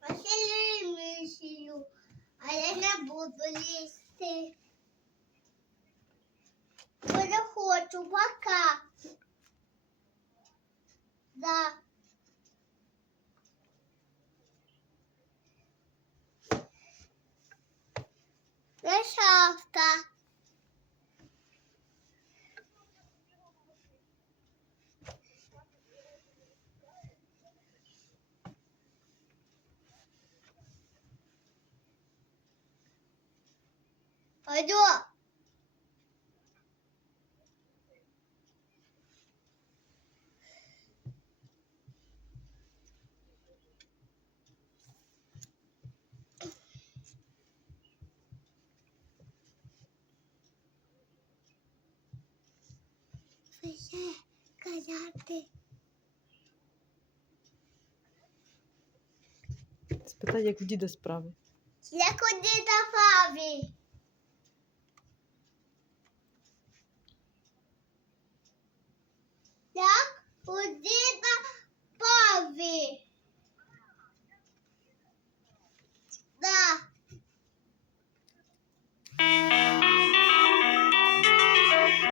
Василю мисію, а я не буду лізти. Не хочу пока. Да. Решавка. Алло. Вже казати. Спитай, як в діда справи. Як у діда